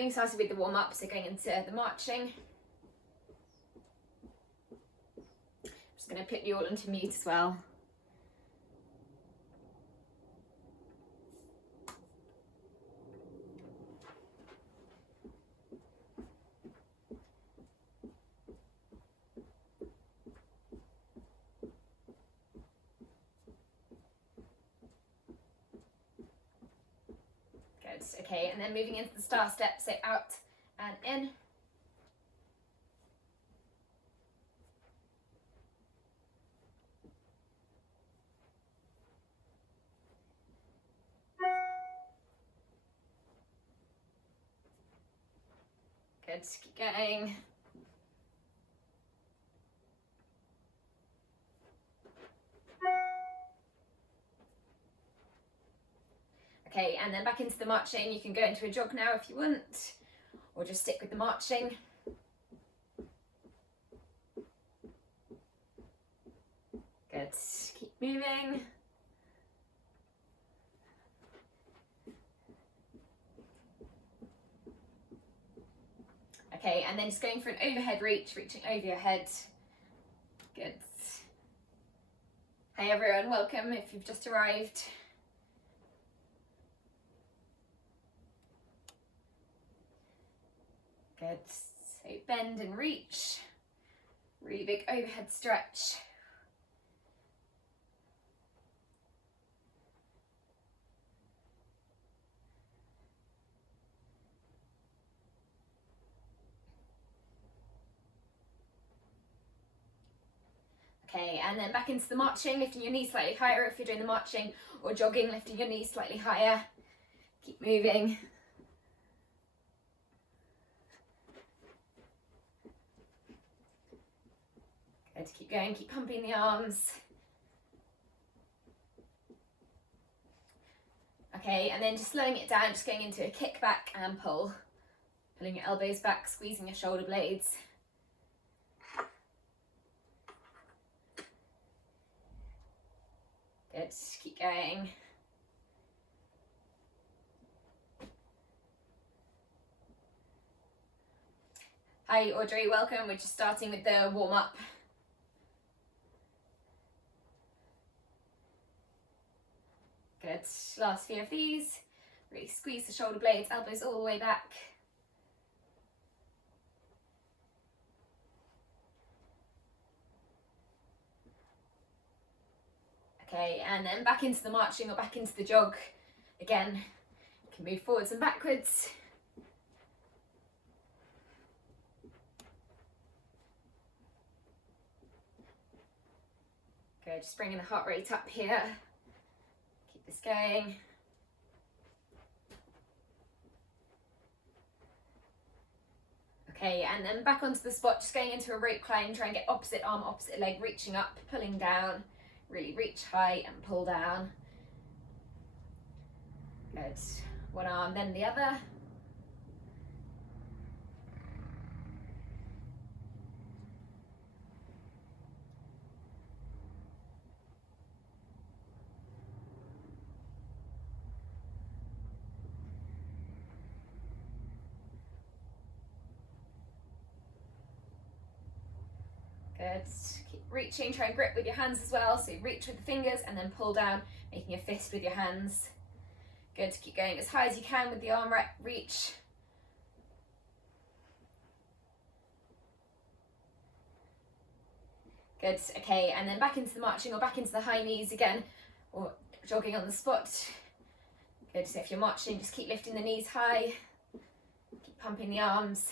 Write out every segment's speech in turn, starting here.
getting started with the warm-up, so going into the marching. I'm just going to put you all into mute as well. Okay, and then moving into the star step, so out and in. Good, keep going. Okay, and then back into the marching. You can go into a jog now if you want, or just stick with the marching. Good, keep moving. Okay, and then just going for an overhead reach, reaching over your head. Good. Hey everyone, welcome if you've just arrived. Good, so bend and reach, really big overhead stretch. Okay, and then back into the marching, lifting your knees slightly higher if you're doing the marching, or jogging, lifting your knees slightly higher. Keep moving. Good, keep going, keep pumping the arms. Okay, and then just slowing it down, just going into a kick back and pull. Pulling your elbows back, squeezing your shoulder blades. Good, keep going. Hi Audrey, welcome. We're just starting with the warm-up. Good, last few of these. Really squeeze the shoulder blades, elbows all the way back. Okay, and then back into the marching or back into the jog. Again, you can move forwards and backwards. Good, just bringing the heart rate up here. Keep this going. Okay, and then back onto the spot, just going into a rope climb, try and get opposite arm, opposite leg, reaching up, pulling down. Really reach high and pull down. Good. One arm, then the other. Good. Keep reaching, try and grip with your hands as well. So reach with the fingers and then pull down, making a fist with your hands. Good, keep going as high as you can with the arm reach. Good, okay, and then back into the marching or back into the high knees again, or jogging on the spot. Good, so if you're marching, just keep lifting the knees high, keep pumping the arms.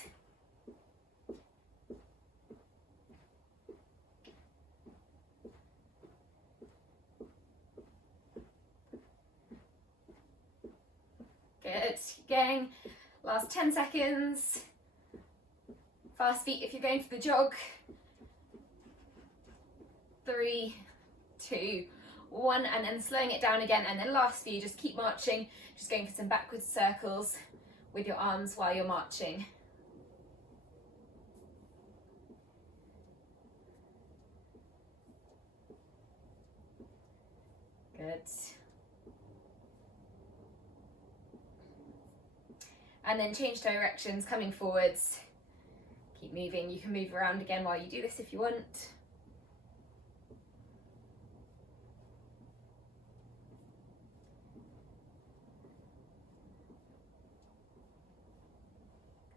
Good, keep going. Last 10 seconds. Fast feet if you're going for the jog. 3, 2, 1, and then slowing it down again, and then last few, just keep marching, just going for some backwards circles with your arms while you're marching. Good. and then change directions, coming forwards. Keep moving. You can move around again while you do this if you want.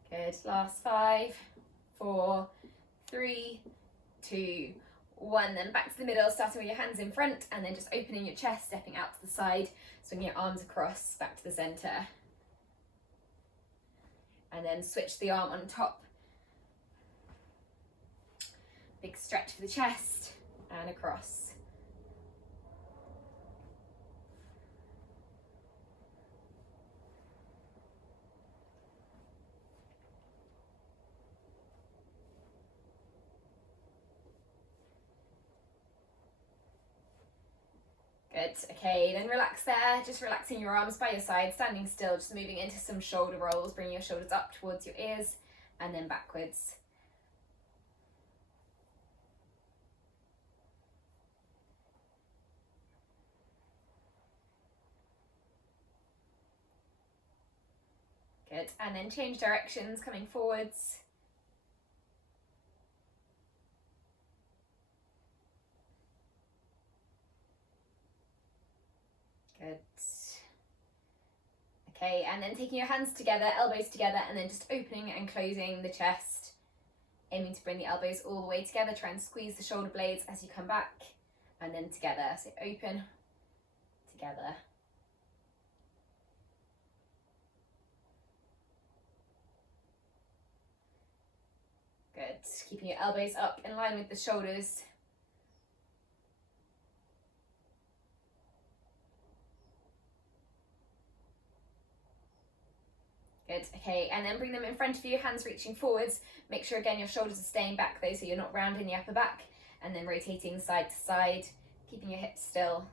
Good. Last 5, 4, 3, 2, 1. Then back to the middle, starting with your hands in front, and then just opening your chest, stepping out to the side, swinging your arms across, back to the center. And then switch the arm on top. Big stretch for the chest, and across. Good, okay, then relax there, just relaxing your arms by your side, standing still, just moving into some shoulder rolls, bringing your shoulders up towards your ears, and then backwards. Good, and then change directions, coming forwards. Good. Okay, and then taking your hands together, elbows together, and then just opening and closing the chest. Aiming to bring the elbows all the way together. Try and squeeze the shoulder blades as you come back, and then together. So open, together. Good. Keeping your elbows up in line with the shoulders. Good, okay, and then bring them in front of you, hands reaching forwards. Make sure again your shoulders are staying back though, so you're not rounding the upper back, and then rotating side to side, keeping your hips still.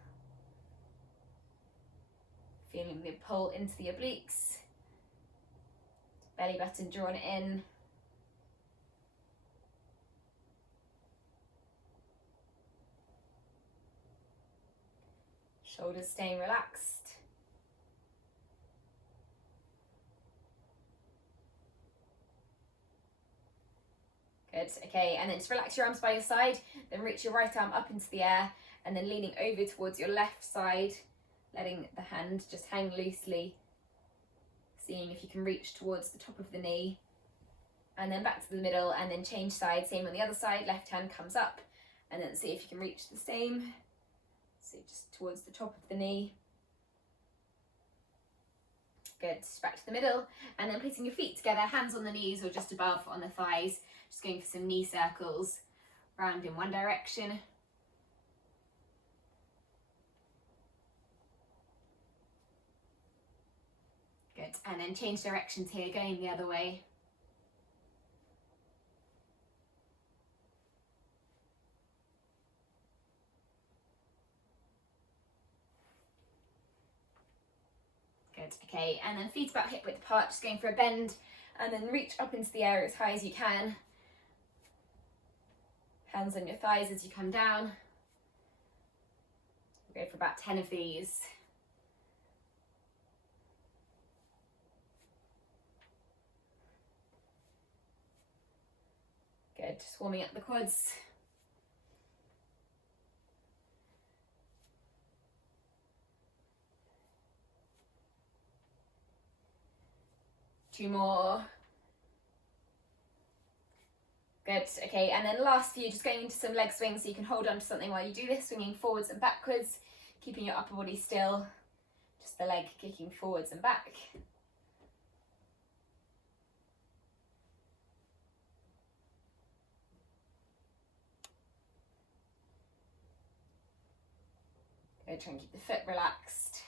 Feeling the pull into the obliques. Belly button drawn in. Shoulders staying relaxed. Good, okay, and then just relax your arms by your side, then reach your right arm up into the air, and then leaning over towards your left side, letting the hand just hang loosely, seeing if you can reach towards the top of the knee, and then back to the middle, and then change side, same on the other side, left hand comes up, and then see if you can reach the same, so just towards the top of the knee. Good, back to the middle, and then placing your feet together, hands on the knees or just above on the thighs, just going for some knee circles, round in one direction. Good, and then change directions here, going the other way. Good, okay, and then feet about hip width apart, just going for a bend, and then reach up into the air as high as you can. Hands on your thighs as you come down. We'll go for about 10 of these. Good, just warming up the quads. Two more. Good, okay, and then last few, just going into some leg swings so you can hold on to something while you do this, swinging forwards and backwards, keeping your upper body still, just the leg kicking forwards and back. Good, try and keep the foot relaxed.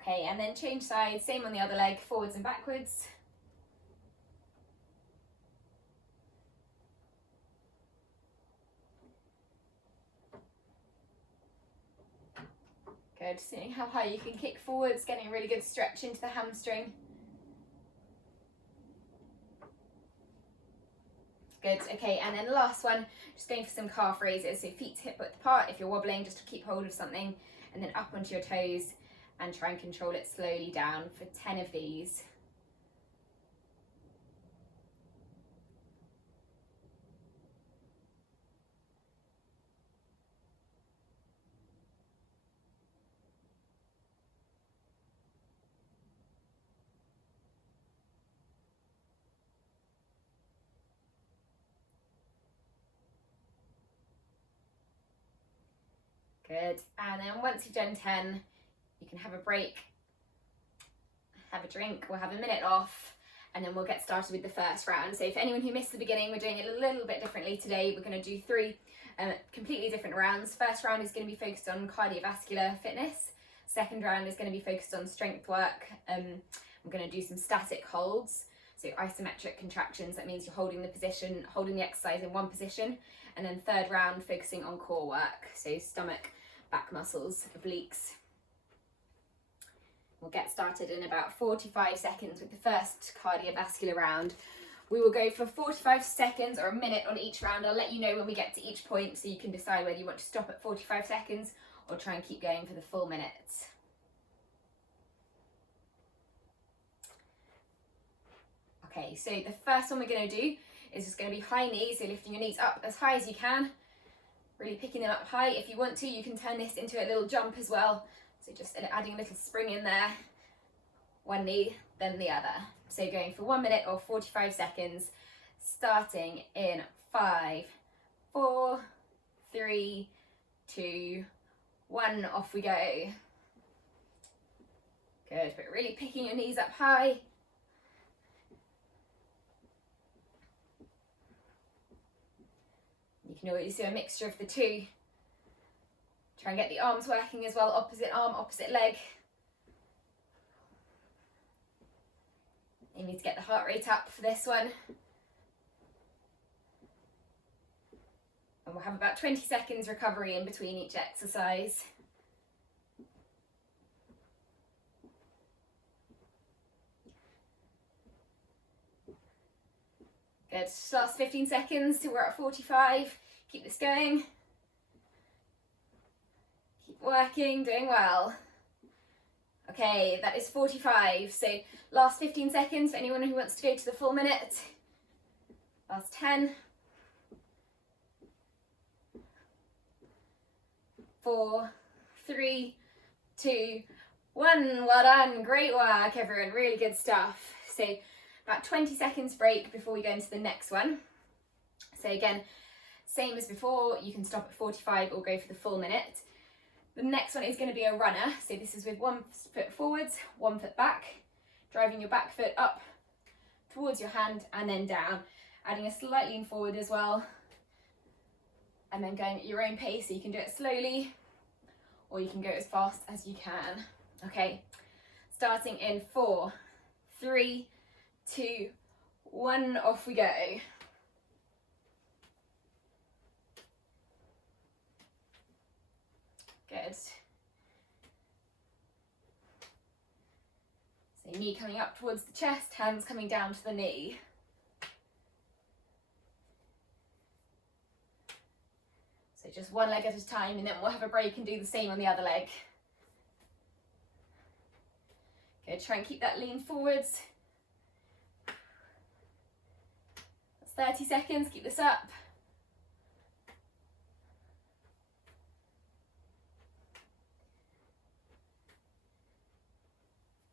Okay, and then change sides, same on the other leg, forwards and backwards. Good, seeing how high you can kick forwards, getting a really good stretch into the hamstring. Good, okay, and then the last one, just going for some calf raises, so feet hip width apart if you're wobbling, just to keep hold of something, and then up onto your toes, and try and control it slowly down for 10 of these. Good, and then once you've done 10, you can have a break, have a drink, we'll have a minute off, and then we'll get started with the first round. So for anyone who missed the beginning, we're doing it a little bit differently today. We're going to do 3 completely different rounds. First round is going to be focused on cardiovascular fitness. Second round is going to be focused on strength work. We're going to do some static holds, so isometric contractions. That means you're holding the position, holding the exercise in one position. And then third round, focusing on core work, so stomach, back muscles, obliques. We'll get started in about 45 seconds with the first cardiovascular round. We will go for 45 seconds or a minute on each round. I'll let you know when we get to each point so you can decide whether you want to stop at 45 seconds or try and keep going for the full minute. Okay, so the first one we're going to do is just going to be high knees, so lifting your knees up as high as you can, really picking them up high. If you want to, you can turn this into a little jump as well, so just adding a little spring in there, one knee, then the other. So going for 1 minute or 45 seconds, starting in 5, 4, 3, 2, 1, off we go. Good, but really picking your knees up high. You can always do a mixture of the two. Try and get the arms working as well, opposite arm, opposite leg. You need to get the heart rate up for this one. And we'll have about 20 seconds recovery in between each exercise. Good, last 15 seconds till we're at 45. Keep this going. Keep working, doing well. Okay, that is 45. So last 15 seconds for anyone who wants to go to the full minute. Last 10. 4, 3, 2, 1. Well done. Great work, everyone. Really good stuff. So about 20 seconds break before we go into the next one. So again, same as before, you can stop at 45 or go for the full minute. The next one is going to be a runner. So this is with 1 foot forwards, 1 foot back, driving your back foot up towards your hand and then down, adding a slight lean forward as well, and then going at your own pace. So you can do it slowly or you can go as fast as you can. Okay, starting in 4, 3, 2, 1, off we go. Good. So knee coming up towards the chest, hands coming down to the knee. So just one leg at a time, and then we'll have a break and do the same on the other leg. Good, try and keep that lean forwards. That's 30 seconds, keep this up.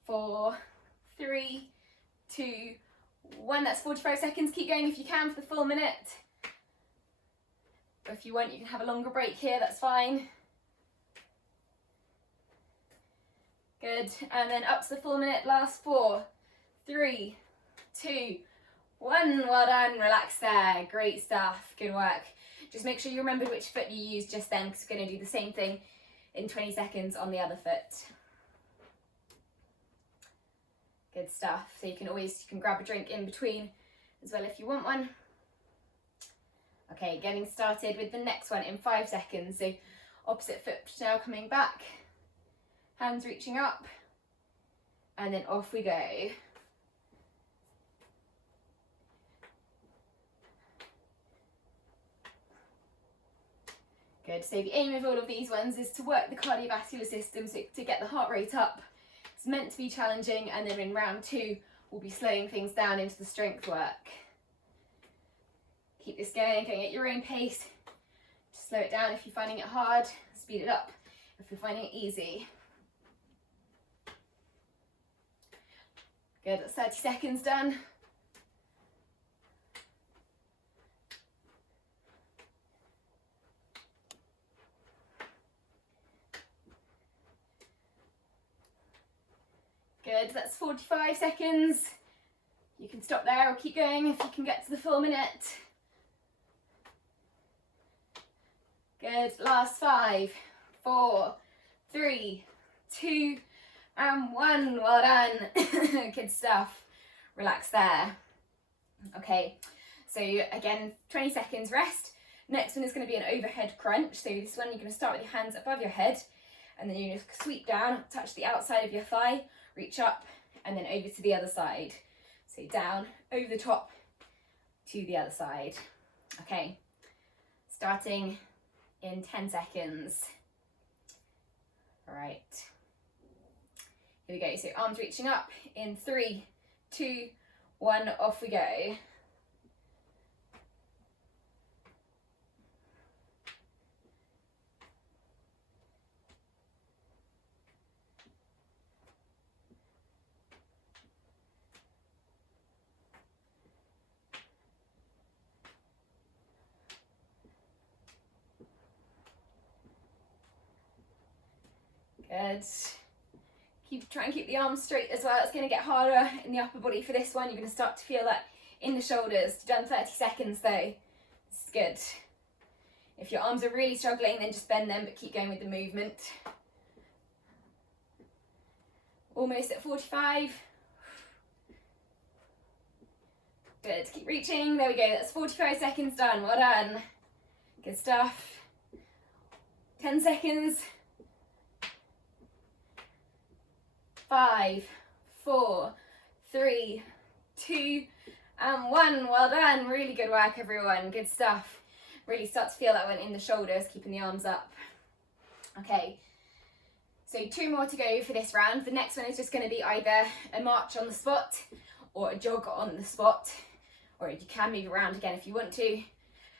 4, 3, 2, 1. That's 45 seconds. Keep going if you can for the full minute. Or if you want, you can have a longer break here, that's fine. Good, and then up to the full minute, last 4, 3, 2, 1. Well done, relax there, great stuff, good work. Just make sure you remember which foot you used just then, because we're going to do the same thing in 20 seconds on the other foot. Good stuff. So you can grab a drink in between as well if you want one. Okay, getting started with the next one in 5 seconds. So opposite foot now coming back, hands reaching up, and then off we go. Good, Good. So the aim of all of these ones is to work the cardiovascular system, so to get the heart rate up. It's meant to be challenging, and then in round 2 we'll be slowing things down into the strength work. Keep this going at your own pace. Just slow it down if you're finding it hard, speed it up if you're finding it easy. Good, that's 30 seconds done. Good, that's 45 seconds. You can stop there or keep going if you can get to the full minute. Good, last 5, 4, 3, 2, and 1. Well done. Good stuff. Relax there. Okay, so again, 20 seconds rest. Next one is going to be an overhead crunch. So this one you're going to start with your hands above your head, and then you're going to sweep down, touch the outside of your thigh, reach up, and then over to the other side. So down, over the top, to the other side. Okay, starting in 10 seconds. All right. Here we go. So arms reaching up in 3, 2, 1, off we go. Good. Try and keep the arms straight as well. It's going to get harder in the upper body for this one. You're going to start to feel that in the shoulders. You've done 30 seconds though. This is good. If your arms are really struggling, then just bend them, but keep going with the movement. Almost at 45. Good, keep reaching. There we go, that's 45 seconds done. Well done. Good stuff. 10 seconds. 5, 4, 3, 2, and 1. Well done. Really good work, everyone. Good stuff. Really start to feel that one in the shoulders, keeping the arms up. Okay, so 2 more to go for this round. The next one is just going to be either a march on the spot or a jog on the spot, or you can move around again if you want to.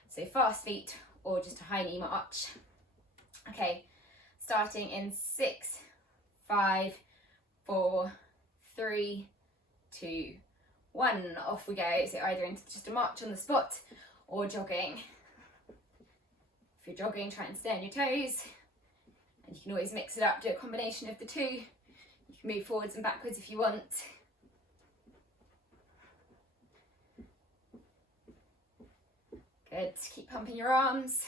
So fast feet or just a high knee march. Okay, starting in 6, 5, 4, 3, 2, 1. Off we go. So either into just a march on the spot or jogging. If you're jogging, try and stay on your toes. And you can always mix it up, do a combination of the two. You can move forwards and backwards if you want. Good. Keep pumping your arms.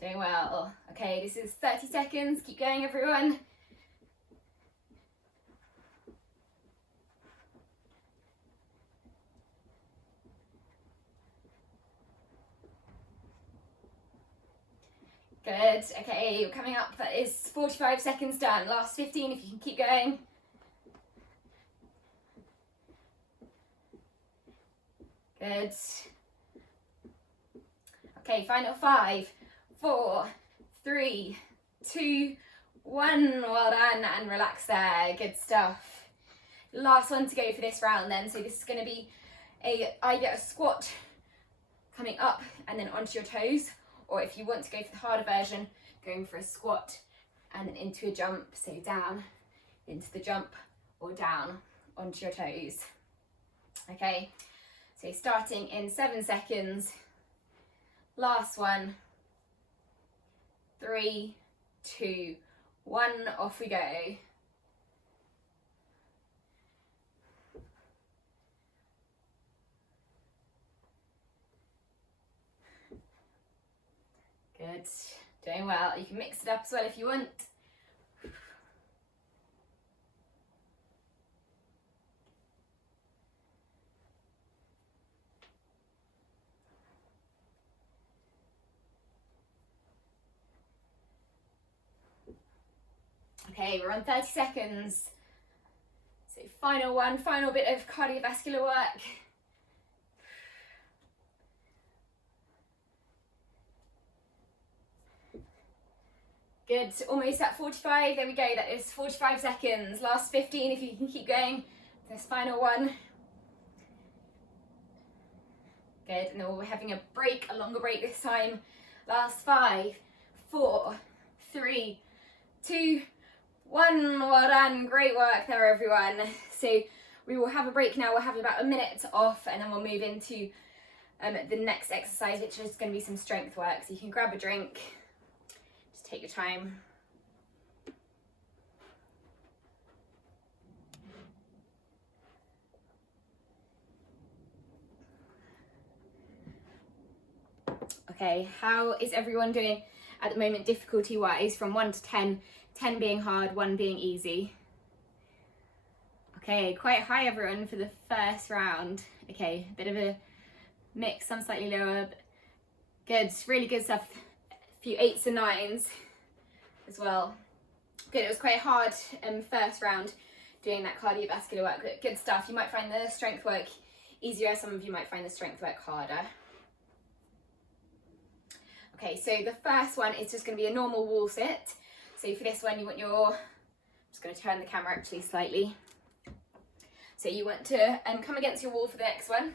Doing well. Okay, this is 30 seconds. Keep going, everyone. Good. Okay, you're coming up. That is 45 seconds done. Last 15 if you can keep going. Good. Okay, final 5, 4, 3, 2, 1. Well done, and relax there. Good stuff. Last one to go for this round then. So this is going to be either a squat coming up and then onto your toes, or if you want to go for the harder version, going for a squat and then into a jump. So down into the jump or down onto your toes. Okay, so starting in 7 seconds. Last one. 3, 2, 1. Off we go. Good. Doing well. You can mix it up as well if you want. Okay, we're on 30 seconds. So So final one, final bit of cardiovascular work. Good, almost at 45, there we go, that is 45 seconds. Last 15 if you can keep going. This final one. Good, and then we're having a break, a longer break this time. Last 5, 4, 3, 2, 1. Well done, great work there everyone. So we will have a break now, we'll have about a minute off and then we'll move into the next exercise, which is going to be some strength work. So you can grab a drink, just take your time. Okay, how is everyone doing at the moment difficulty wise from 1 to 10, 10 being hard, 1 being easy? Okay, quite high everyone for the first round. Okay, a bit of a mix, some slightly lower. Good, really good stuff. A few 8s and 9s as well. Good, it was quite hard first round doing that cardiovascular work. Good stuff. You might find the strength work easier, some of you might find the strength work harder. Okay, so the first one is just going to be a normal wall sit. So for this one you want your, I'm just going to turn the camera actually slightly. So you want to come against your wall for the next one.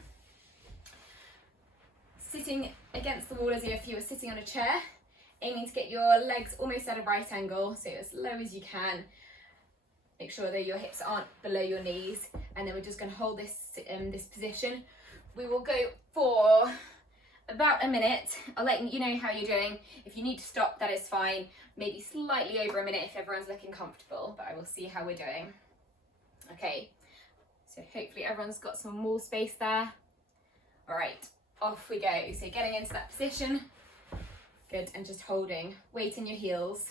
Sitting against the wall as if you were sitting on a chair, aiming to get your legs almost at a right angle, so as low as you can. Make sure that your hips aren't below your knees, and then we're just going to hold this this position. We will go for about a minute. I'll let you know how you're doing. If you need to stop, that is fine. Maybe slightly over a minute if everyone's looking comfortable, but I will see how we're doing. Okay, so hopefully everyone's got some wall space there. All right, off we go. So getting into that position. Good, and just holding. Weight in your heels.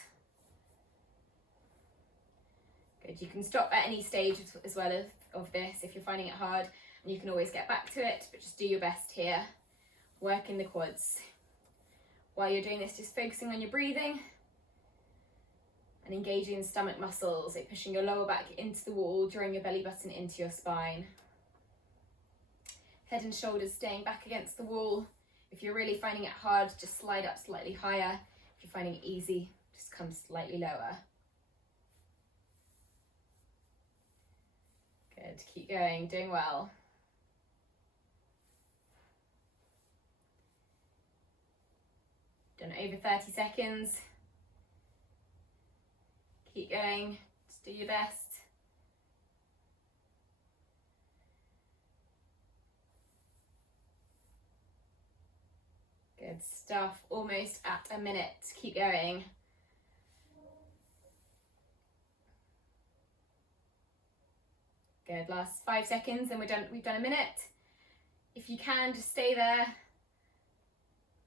Good, you can stop at any stage as well of this if you're finding it hard, and you can always get back to it, but just do your best here. Work in the quads. While you're doing this, just focusing on your breathing and engaging the stomach muscles, so pushing your lower back into the wall, drawing your belly button into your spine. Head and shoulders staying back against the wall. If you're really finding it hard, just slide up slightly higher. If you're finding it easy, just come slightly lower. Good, keep going, doing well. Done over 30 seconds. Keep going, just do your best. Good stuff, almost at a minute, keep going. Good, last 5 seconds and we've done a minute. If you can, just stay there.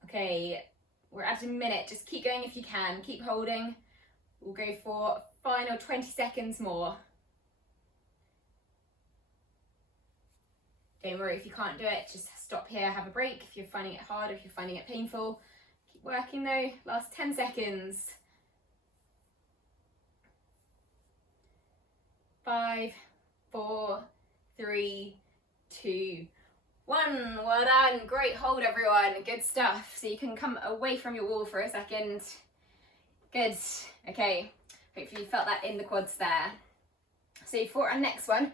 Okay, we're at a minute, just keep going if you can, keep holding. We'll go for final 20 seconds more. Don't worry if you can't do it, just stop here, have a break if you're finding it hard, if you're finding it painful. Keep working though, last 10 seconds. 5, 4, 3, 2, 1. Well done, great hold everyone, good stuff. So you can come away from your wall for a second. Good, okay, hopefully you felt that in the quads there. So for our next one,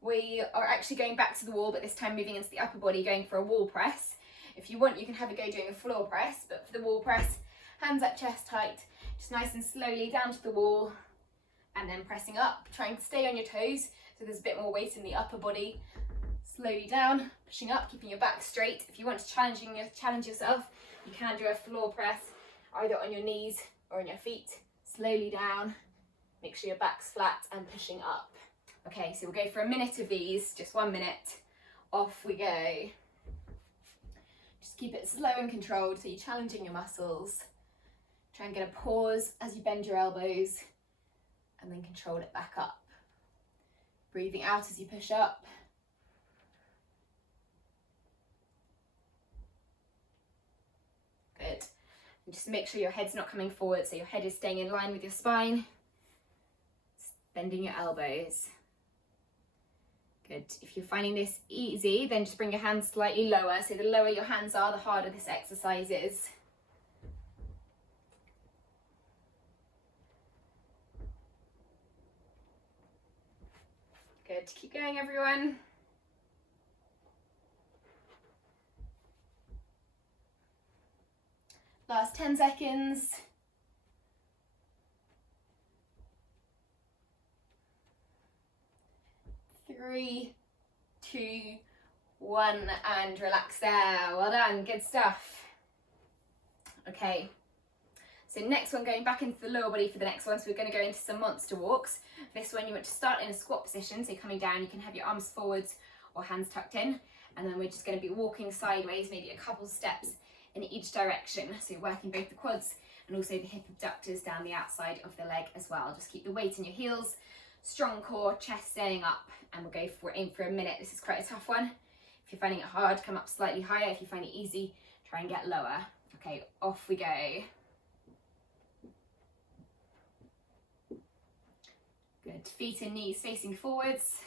we are actually going back to the wall, but this time moving into the upper body, going for a wall press. If you want, you can have a go doing a floor press, but for the wall press, hands at chest height, just nice and slowly down to the wall, and then pressing up, trying to stay on your toes, so there's a bit more weight in the upper body. Slowly down, pushing up, keeping your back straight. If you want to challenge yourself, you can do a floor press, either on your knees or on your feet. Slowly down, make sure your back's flat and pushing up. Okay, so we'll go for a minute of these, just 1 minute. Off we go. Just keep it slow and controlled, so you're challenging your muscles. Try and get a pause as you bend your elbows, and then control it back up. Breathing out as you push up. Good. And just make sure your head's not coming forward, so your head is staying in line with your spine. Bending your elbows. Good. If you're finding this easy, then just bring your hands slightly lower. So the lower your hands are, the harder this exercise is. Good. Keep going, everyone. Last 10 seconds. 3, 2, 1, and relax there. Well done, good stuff. Okay, so next one, going back into the lower body for the next one. So we're going to go into some monster walks. This one you want to start in a squat position, so coming down, you can have your arms forwards or hands tucked in, and then we're just going to be walking sideways, maybe a couple steps in each direction. So you're working both the quads and also the hip abductors down the outside of the leg as well. Just keep the weight in your heels, strong core, chest staying up, and we'll aim for a minute. This is quite a tough one. If you're finding it hard, come up slightly higher. If you find it easy, try and get lower. Okay, off we go. Good, feet and knees facing forwards.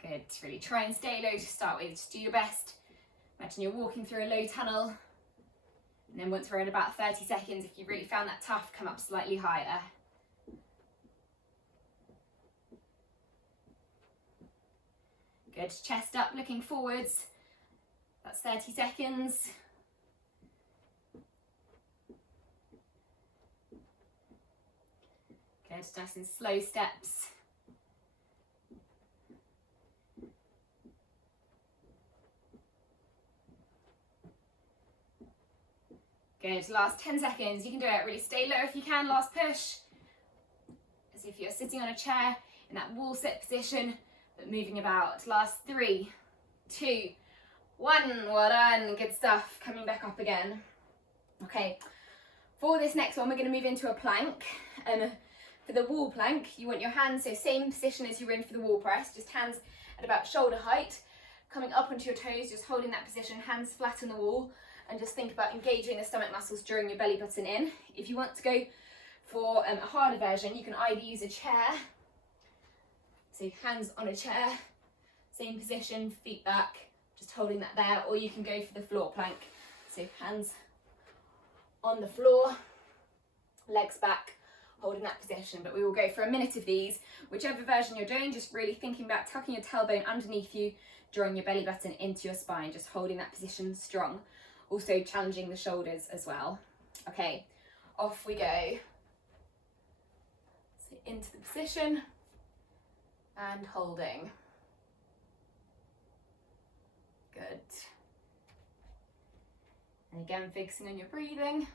Good, really try and stay low to start with. Just do your best. Imagine you're walking through a low tunnel. And then once we're at about 30 seconds, if you really found that tough, come up slightly higher. Good, chest up, looking forwards. That's 30 seconds. Good, nice and slow steps. Good, last 10 seconds, you can do it. Really stay low if you can, last push. As if you're sitting on a chair in that wall sit position, but moving about. Last 3, 2, 1, well done, good stuff. Coming back up again. Okay, for this next one, we're gonna move into a plank. For the wall plank, you want your hands, so same position as you were in for the wall press, just hands at about shoulder height, coming up onto your toes, just holding that position, hands flat on the wall, and just think about engaging the stomach muscles during your belly button in. If you want to go for a harder version, you can either use a chair, so hands on a chair, same position, feet back, just holding that there, or you can go for the floor plank, so hands on the floor, legs back, holding that position. But we will go for a minute of these, whichever version you're doing, just really thinking about tucking your tailbone underneath you, drawing your belly button into your spine, just holding that position strong. Also challenging the shoulders as well. Okay, off we go. So into the position and holding. Good. And again, focusing on your breathing.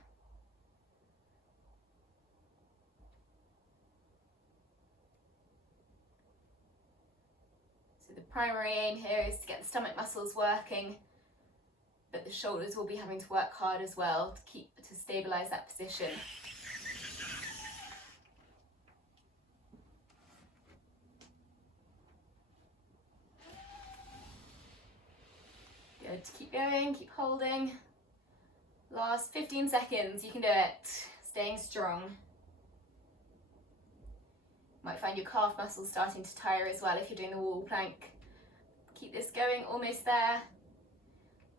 So the primary aim here is to get the stomach muscles working, but the shoulders will be having to work hard as well to stabilize that position. Good, keep going, keep holding. Last 15 seconds, you can do it. Staying strong. Might find your calf muscles starting to tire as well if you're doing the wall plank. Keep this going, almost there.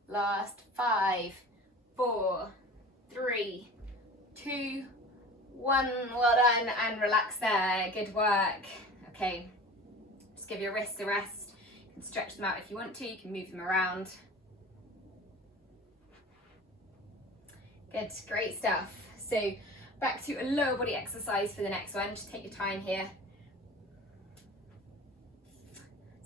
Last 5, 4, 3, 2, 1. Well done, and relax there. Good work. Okay, just give your wrists a rest. You can stretch them out if you want to. You can move them around. Good, great stuff. So back to a lower body exercise for the next one. Just take your time here.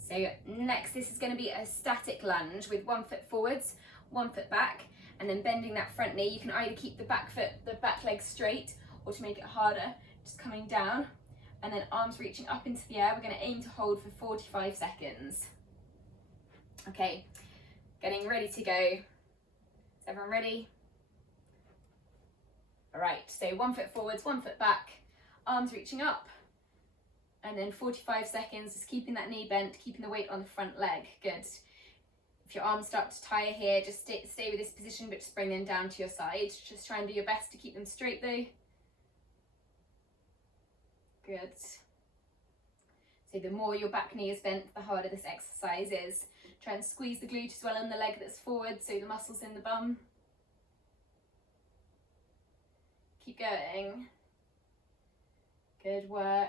So next, this is going to be a static lunge with 1 foot forwards, 1 foot back, and then bending that front knee. You can either keep the back leg straight, or to make it harder, just coming down, and then arms reaching up into the air. We're going to aim to hold for 45 seconds. Okay, getting ready to go. Is everyone ready? All right, so 1 foot forwards, 1 foot back, arms reaching up, and then 45 seconds, just keeping that knee bent, keeping the weight on the front leg. Good. If your arms start to tire here, just stay with this position, but just bring them down to your side. Just try and do your best to keep them straight though. Good. So the more your back knee is bent, the harder this exercise is. Try and squeeze the glute as well on the leg that's forward, so the muscles in the bum. Keep going. Good work.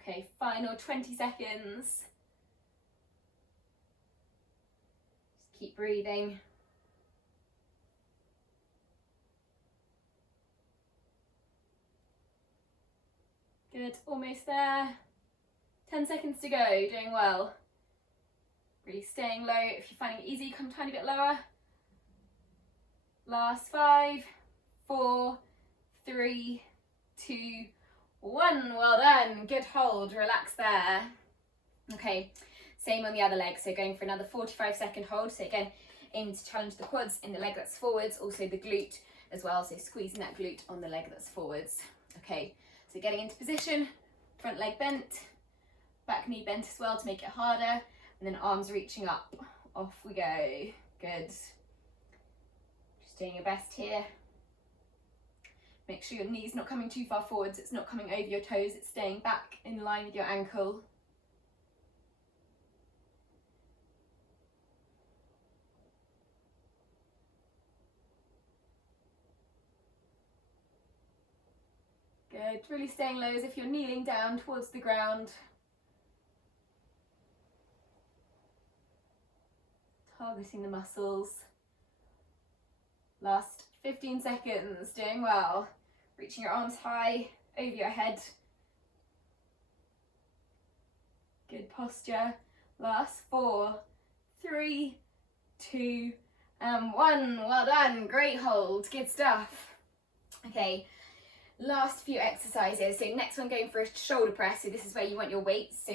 Okay, final 20 seconds. Just keep breathing. Good, almost there. 10 seconds to go, doing well. Really staying low. If you're finding it easy, come a tiny bit lower. Last 5, 4, 3, 2, 1. Well done. Good hold. Relax there. Okay, same on the other leg. So going for another 45-second hold. So again, aim to challenge the quads in the leg that's forwards, also the glute as well. So squeezing that glute on the leg that's forwards. Okay, so getting into position, front leg bent, back knee bent as well to make it harder, and then arms reaching up. Off we go. Good. Just doing your best here. Make sure your knee's not coming too far forwards, it's not coming over your toes, it's staying back in line with your ankle. Good, really staying low as if you're kneeling down towards the ground. Targeting the muscles. Last 15 seconds, doing well. Reaching your arms high over your head. Good posture. Last 4, 3, 2, and 1. Well done, great hold, good stuff. Okay, last few exercises. So next one, going for a shoulder press. So this is where you want your weights. So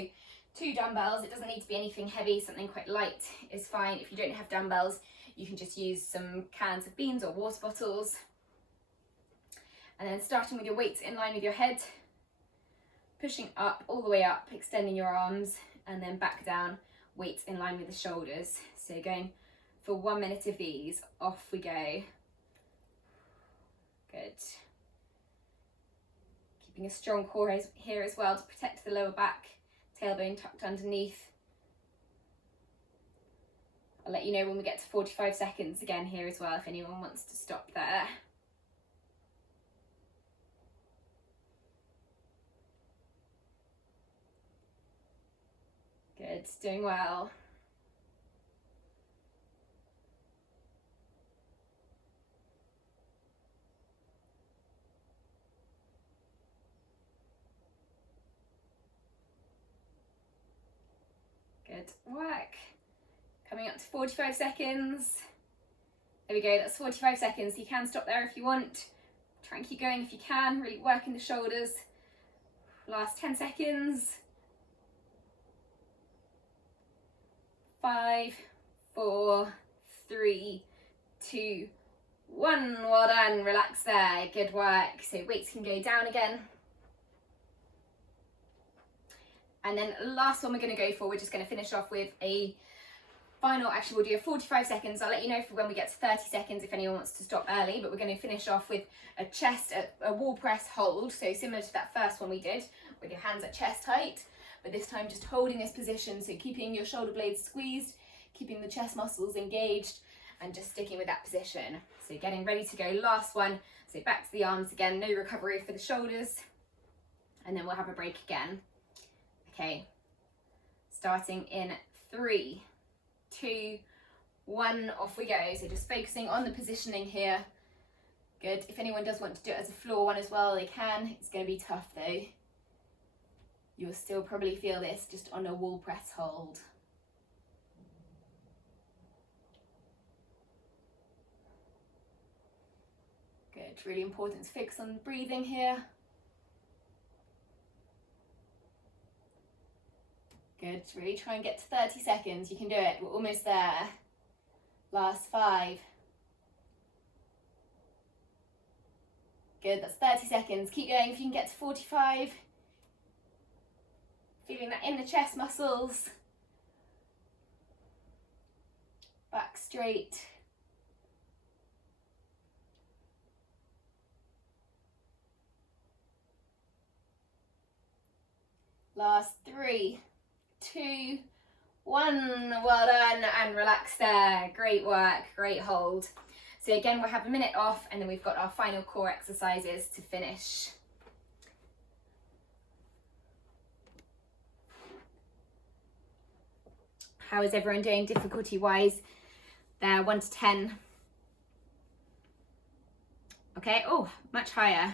2 dumbbells, it doesn't need to be anything heavy, something quite light is fine. If you don't have dumbbells, you can just use some cans of beans or water bottles. And then starting with your weights in line with your head, pushing up, all the way up, extending your arms, and then back down, weights in line with the shoulders. So going for 1 minute of these, off we go. Good. Keeping a strong core here as well to protect the lower back, tailbone tucked underneath. I'll let you know when we get to 45 seconds again here as well if anyone wants to stop there. Good, doing well. Good work. Coming up to 45 seconds. There we go, that's 45 seconds. You can stop there if you want. Try and keep going if you can, really working the shoulders. Last 10 seconds. 5, 4, 3, 2, 1. Well done, relax there, good work. So weights can go down again. And then last one we're going to go for, we're just going to finish off with a final, actually we'll do a 45 seconds. I'll let you know for when we get to 30 seconds if anyone wants to stop early, but we're going to finish off with a chest, a wall press hold. So similar to that first one we did, with your hands at chest height, but this time just holding this position. So keeping your shoulder blades squeezed, keeping the chest muscles engaged, and just sticking with that position. So getting ready to go, last one. So back to the arms again, no recovery for the shoulders. And then we'll have a break again. Okay, starting in 3, 2, 1, off we go. So just focusing on the positioning here. Good. If anyone does want to do it as a floor one as well, they can. It's going to be tough though. You'll still probably feel this just on a wall press hold. Good. Really important to focus on breathing here. Good, really try and get to 30 seconds. You can do it, we're almost there. Last 5. Good, that's 30 seconds. Keep going if you can get to 45. Feeling that in the chest muscles. Back straight. Last 3, 2, 1. Well done, and relax there. Great work, great hold. So again, we'll have a minute off, and then we've got our final core exercises to finish. How is everyone doing difficulty-wise? There, 1 to 10. Okay, oh, much higher.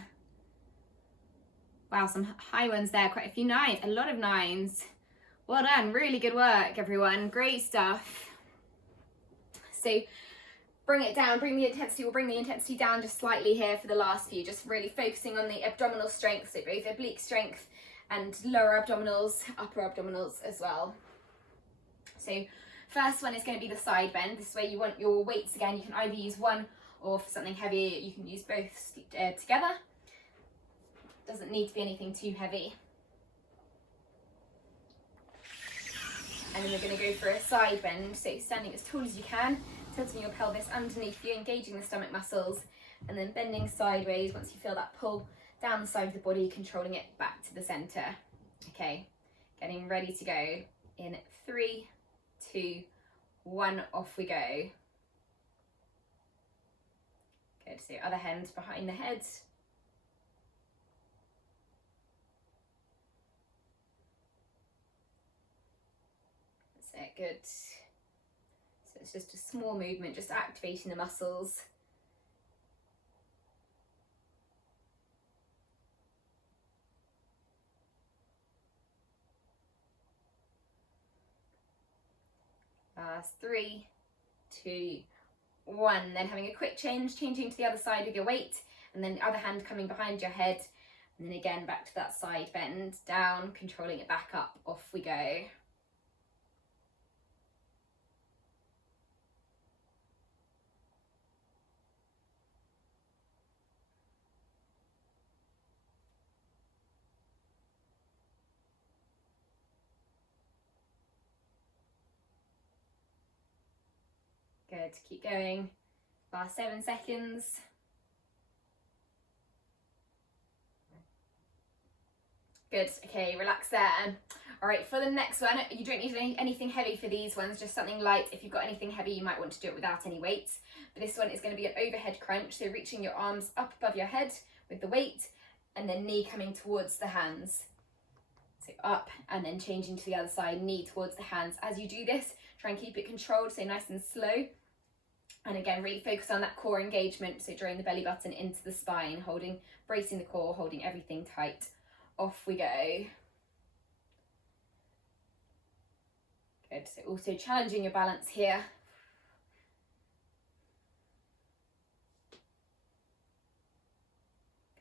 Wow, some high ones there, quite a few 9s, a lot of 9s. Well done, really good work, everyone. Great stuff. So bring it down, bring the intensity, we'll bring the intensity down just slightly here for the last few, just really focusing on the abdominal strength, so both oblique strength and lower abdominals, upper abdominals as well. So first one is going to be the side bend. This is where you want your weights again. You can either use one, or for something heavier, you can use both together. Doesn't need to be anything too heavy. And then we're going to go for a side bend, so standing as tall as you can, tilting your pelvis underneath you, engaging the stomach muscles, and then bending sideways once you feel that pull down the side of the body, controlling it back to the centre. Okay, getting ready to go in 3, 2, 1, off we go. Good, so other hand behind the head. That's it, good. So it's just a small movement, just activating the muscles. Last 3, 2, 1. Then having a quick change, changing to the other side with your weight, and then the other hand coming behind your head, and then again back to that side bend, down, controlling it back up, off we go. Good, keep going. Last 7 seconds. Good, okay, relax there. All right, for the next one, you don't need anything heavy for these ones, just something light. If you've got anything heavy, you might want to do it without any weights. But this one is going to be an overhead crunch, so reaching your arms up above your head with the weight, and then knee coming towards the hands. So up, and then changing to the other side, knee towards the hands. As you do this, try and keep it controlled, so nice and slow. And again, really focus on that core engagement, so drawing the belly button into the spine, holding, bracing the core, holding everything tight. Off we go. Good, so also challenging your balance here.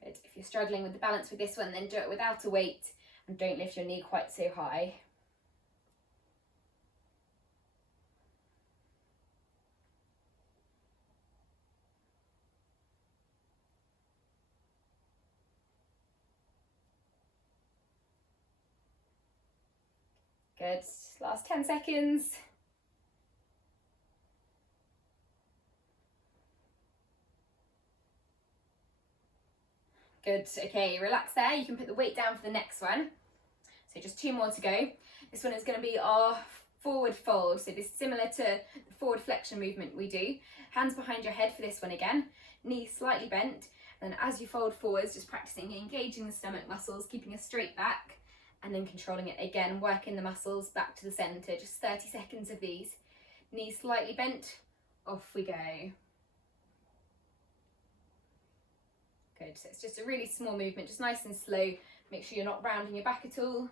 Good, if you're struggling with the balance with this one, then do it without a weight, and don't lift your knee quite so high. Good, last 10 seconds. Good, okay, relax there. You can put the weight down for the next one. So just 2 more to go. This one is going to be our forward fold. So this is similar to the forward flexion movement we do. Hands behind your head for this one again. Knees slightly bent. And then as you fold forwards, just practicing engaging the stomach muscles, keeping a straight back, and then controlling it again, working the muscles back to the centre. Just 30 seconds of these. Knees slightly bent, off we go. Good, so it's just a really small movement, just nice and slow. Make sure you're not rounding your back at all.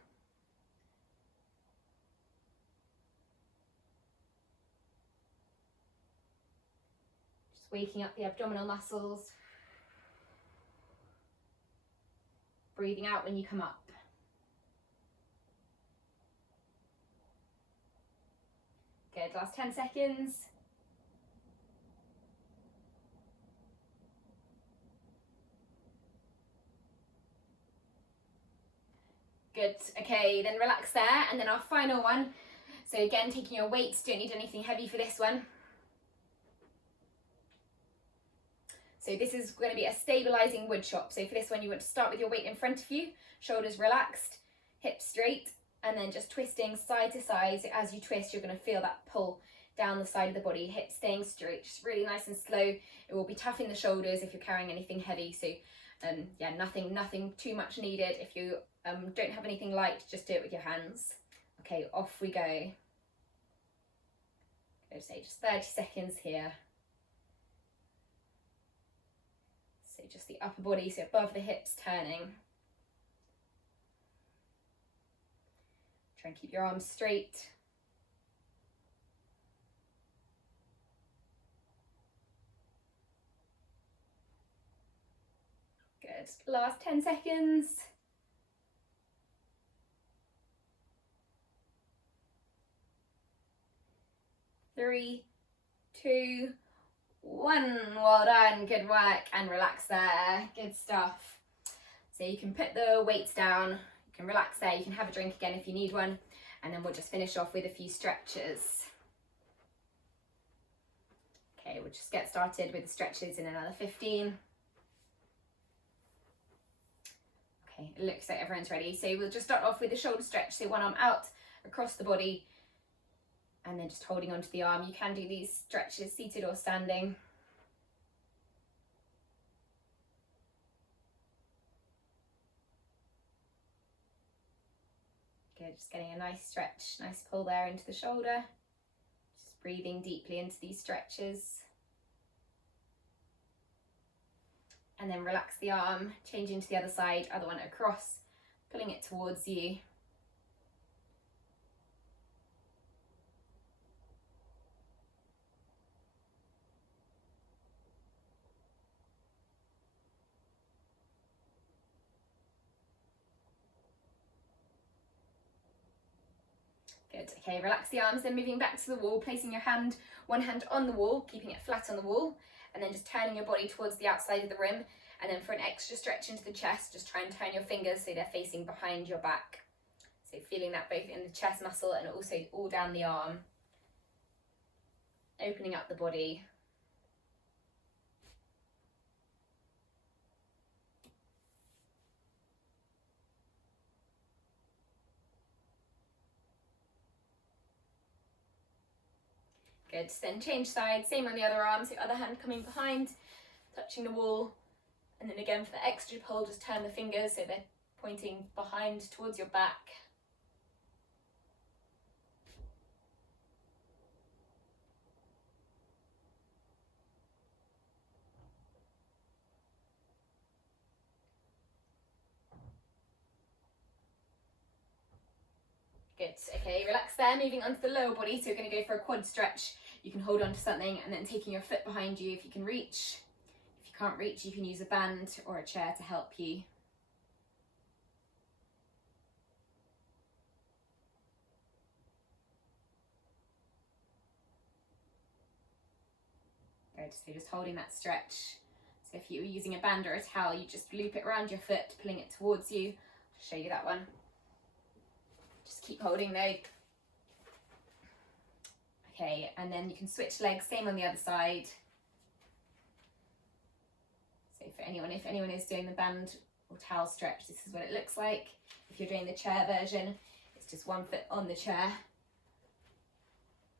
Just waking up the abdominal muscles. Breathing out when you come up. Good, last 10 seconds. Good, okay, then relax there, and then our final one. So again, taking your weights, don't need anything heavy for this one. So this is going to be a stabilising wood chop. So for this one, you want to start with your weight in front of you, shoulders relaxed, hips straight, and then just twisting side to side. So as you twist, you're going to feel that pull down the side of the body, hips staying straight, just really nice and slow. It will be tough in the shoulders if you're carrying anything heavy. So yeah, nothing too much needed. If you don't have anything light, just do it with your hands. Okay, off we go. Go say just 30 seconds here. So just the upper body, so above the hips turning. Try and keep your arms straight. Good. Last 10 seconds. 3, 2, 1. Well done. Good work. And relax there. Good stuff. So you can put the weights down. You can relax there. You can have a drink again if you need one. And then we'll just finish off with a few stretches. Okay, we'll just get started with the stretches in another 15. Okay, it looks like everyone's ready. So we'll just start off with the shoulder stretch. So one arm out across the body and then just holding onto the arm. You can do these stretches seated or standing. Good, just getting a nice stretch, nice pull there into the shoulder. Just breathing deeply into these stretches. And then relax the arm, changing to the other side, other one across, pulling it towards you. Good, okay, relax the arms, then moving back to the wall, placing your hand, one hand on the wall, keeping it flat on the wall, and then just turning your body towards the outside of the room. And then for an extra stretch into the chest, just try and turn your fingers so they're facing behind your back. So feeling that both in the chest muscle and also all down the arm. Opening up the body. Good, then change sides, same on the other arm, so other hand coming behind, touching the wall. And then again for the extra pull, just turn the fingers so they're pointing behind towards your back. Good, okay, relax there, moving onto the lower body, so we're going to go for a quad stretch. You can hold on to something and then taking your foot behind you if you can reach. If you can't reach, you can use a band or a chair to help you. Good, so just holding that stretch. So if you were using a band or a towel, you just loop it around your foot, pulling it towards you. I'll show you that one. Just keep holding though. Okay, and then you can switch legs, same on the other side. So for anyone, if anyone is doing the band or towel stretch, this is what it looks like. If you're doing the chair version, it's just one foot on the chair,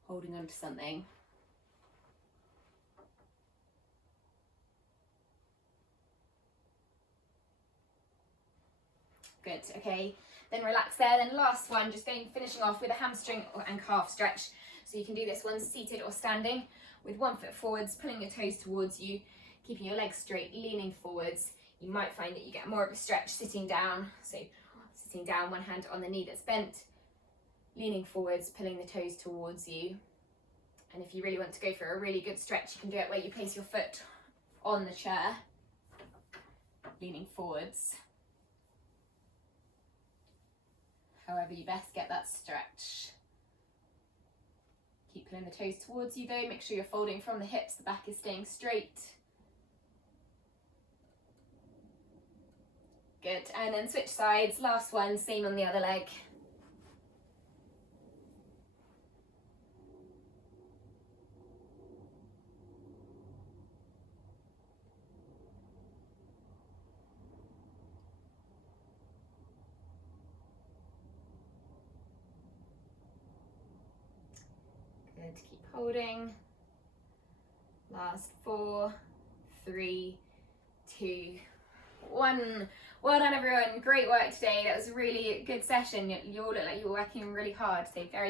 holding onto something. Good, okay, then relax there. Then last one, just finishing off with a hamstring and calf stretch. So you can do this one seated or standing with one foot forwards, pulling your toes towards you, keeping your legs straight, leaning forwards. You might find that you get more of a stretch sitting down. So sitting down, one hand on the knee that's bent, leaning forwards, pulling the toes towards you. And if you really want to go for a really good stretch, you can do it where you place your foot on the chair, leaning forwards. However you best get that stretch. Keep pulling the toes towards you though, make sure you're folding from the hips, the back is staying straight. Good, and then switch sides, last one, same on the other leg. Good, keep holding. Last 4, 3, 2, 1. Well done everyone, great work today. That was a really good session. You all look like you were working really hard, so very